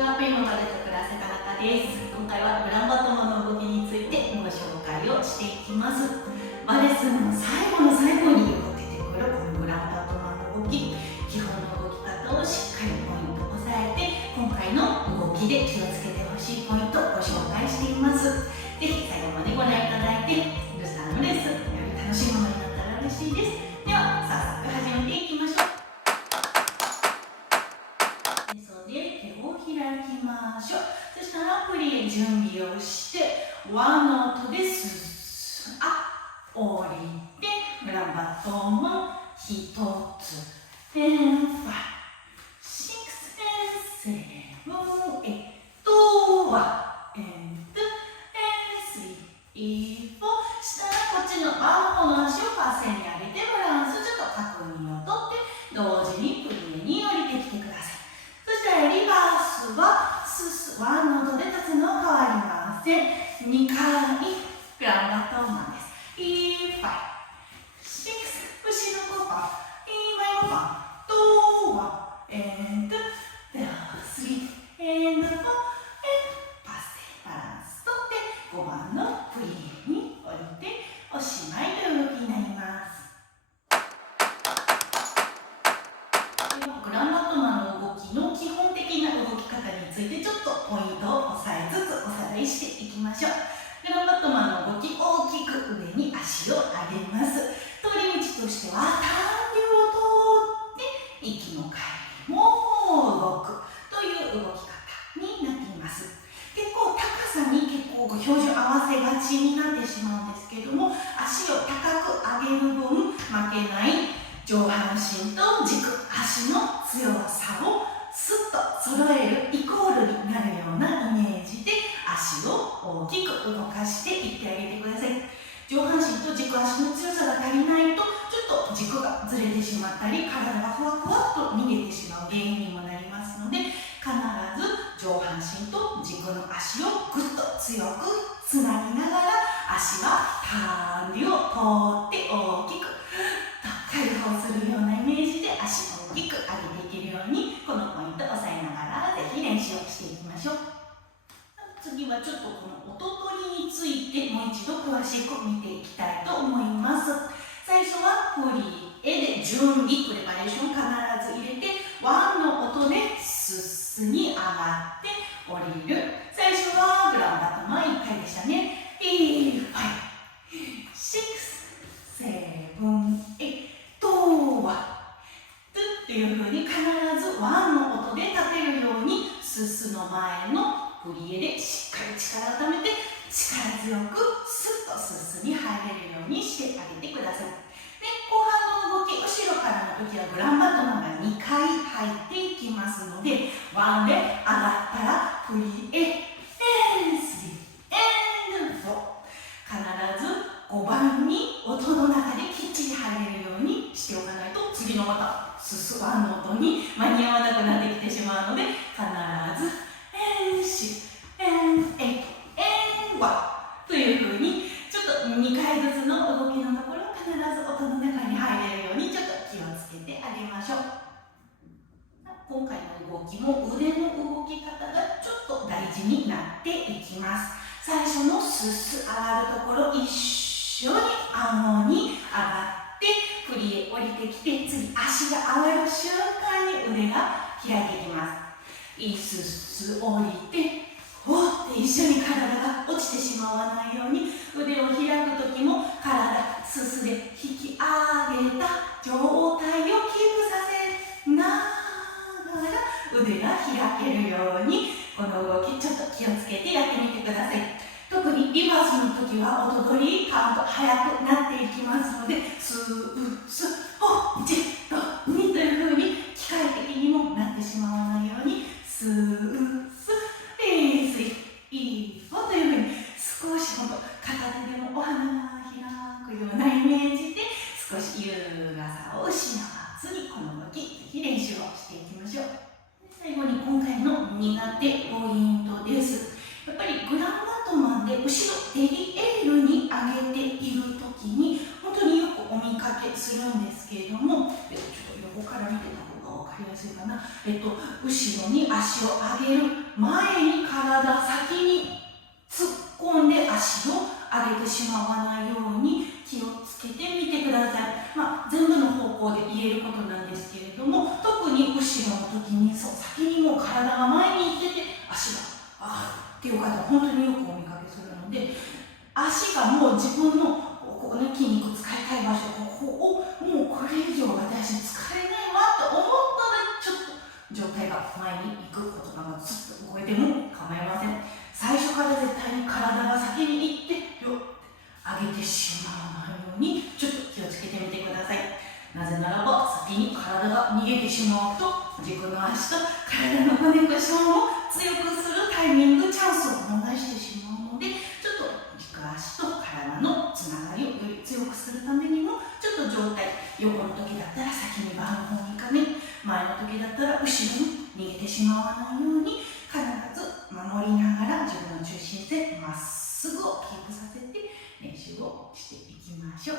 はプリモバレットクラス田中です。今回はグランバトマの動きについてご紹介をしていきます。レッスンの最後の最後によく出てくるこのグランバトマの動き、基本の動き方をしっかりポイントを押さえて、今回の動きで気をつけてほしいポイントをご紹介しています。ぜひ最後までご覧いただいて、ルさんのレッスンより楽しいものになったら嬉しいです。では早速始めていきましょう。ですので手を開きましょう。そしたらプリへ準備をしてワンノートでスッ降りてグランバトマ1つ10 5 6 and 7 8 3 4したらこっちのワンの足をパーセンに上げてバランスちょっと確認をとって同時にプリへに降りてきてください。そしたらリバースはワンノートで立つのは変わりません。2回グランバトマンです。5 6 後ろ5番前5番2 1 and 3 and 4 and パスでバランスとって5番のプリに降りておしまいという動きになります。グランバトマの動きの基本的な動き方についてちょっとポイントを押さえつつおさらいしていきましょう。グランバトマの動き、大きく上に足を上げます。通り道としてはターンを通って息の帰りも動くという動き方になっています。結構高さに標準合わせがちになってしまうんですけれども、足を高く上げる分負けない上半身と軸、足の強さをスッと揃えるイコールになるようなイメージで足を大きく動かしていってあげてください。上半身と軸足の強さが足りないとちょっと軸がずれてしまったり体がふわふわっと逃げてしまう原因にもなりますので、必ず上半身と軸の足をぐっと強くつなぎながら足はターンを通って大きく解放するようなイメージで足を大きく上げていけるようにこのポイントを押さえながらぜひ練習をしていきましょう。次はちょっとこの音取りについてもう一度詳しく見ていきたいと思います。最初はフリーで準備プレパレーション必ず入れてワンの音でスッスに上がって降りる。最初はグランバトマ1回でしたね。5 6 7 8というふうに必ずワンの音で立てるようにススの前の振りエでしっかり力をためて力強くスッとススに入れるようにしてあげてください。で、後半の動き、後ろからの時はグランバトマンが2回入っていきますので、ワンで上がったら振りエ3 and 4必ず5番に音の中できっちり入れるようにしておかないと次のまたススワンの音に間に合わなくなってきてしまうので、必ず4 and 8 and 1というふうにちょっと2回ずつの動きのところを必ず音の中に入れるようにちょっと気をつけてあげましょう。今回の動きも腕の動き方がちょっと大事になっていきます。最初のスス上がるところ一緒に顎に上がって振りへ降りてきて、次足が上がる瞬間に腕が開いていきます。いいスス降りてほって一緒に体が落ちてしまわないように腕を開く時も体ススで引き上げた状態をキープさせながら腕が開けるようにこの動きちょっと気をつけてやってみてください。特にリバースの時は音取りカウント速くなっていきますので、スースホ1と2というふうに機械的にもなってしまわないようにスースレースイーというふうに少し片手でもお花が開くようなイメージで少し優雅さを失わずにこの動きぜひ練習をしていきましょう。最後に今回の苦手ポイントです。やっぱりグランバトマンで後ろデリエールに上げている時に本当によくお見かけするんですけれども、ちょっと横から見てた方が分かりやすいかな。後ろに足を上げる前前に体先に突っ込んで足を上げてしまわないように気をつけてみてください。全部の方向で言えることなんですけれども、特に後ろの時に先にもう体が前に行ってて足がっていう方本当によくお見かけするので、足がもう自分の筋肉使いたい場所、ここをもうこれ以上私疲れないわと思ったら、ちょっと上体が前に行くことがずっと動いても構いません。最初から絶対に体が先に行って上げてしまわないようにちょっと気をつけてみてください。なぜならば先に体が逃げてしまうと、軸の足と体の骨クッションを強くするタイミング、チャンスを逃してしまうので、ちょっと軸足と体のつながりをより強くするためにも、ちょっと上体、横の時だったら先にバーの方に行かない、前の時だったら後ろに逃げてしまわないように、必ず守りながら自分の中心線まっすぐをキープさせて練習をしていきましょう。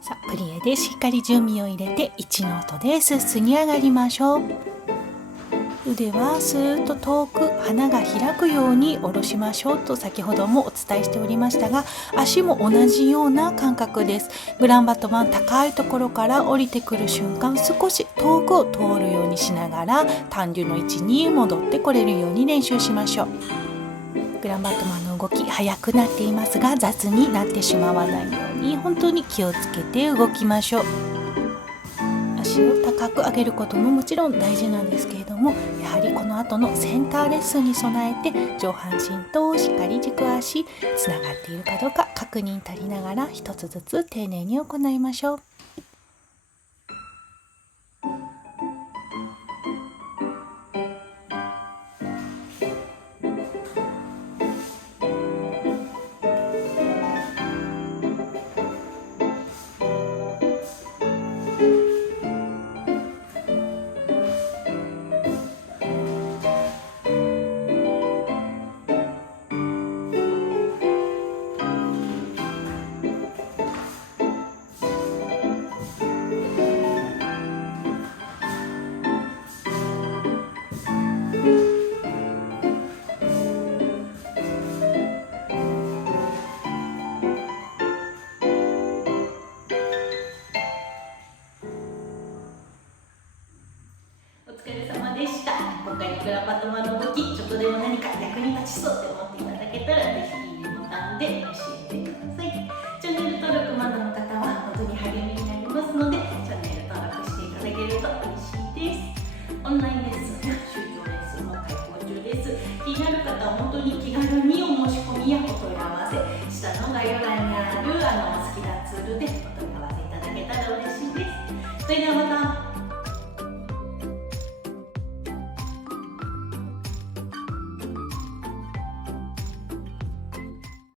さあ、プリエでしっかり準備を入れて1の音ですすに上がりましょう。腕はスーッと遠く鼻が開くように下ろしましょうと先ほどもお伝えしておりましたが、足も同じような感覚です。グランバットマン、高いところから降りてくる瞬間、少し遠くを通るようにしながら単流の位置に戻ってこれるように練習しましょう。グランバットマンの動き速くなっていますが、雑になってしまわないように本当に気をつけて動きましょう。足を高く上げることももちろん大事なんですけれども、やはりこの後のセンターレッスンに備えて上半身としっかり軸足つながっているかどうか確認足りながら一つずつ丁寧に行いましょう。今回のグランバットマンの動き、ちょっとでも何か役に立ちそうって思っていただけたら、ぜひいいねボタンで教えてください。チャンネル登録まだの方は本当に励みになりますので、チャンネル登録していただけると嬉しいです。オンラインレッスンや集合レッスンも開講中です。気になる方は本当に気軽にお申し込みやお問い合わせ、下の概要欄にある好きなツールでお問い合わせいただけたら嬉しいです。それでは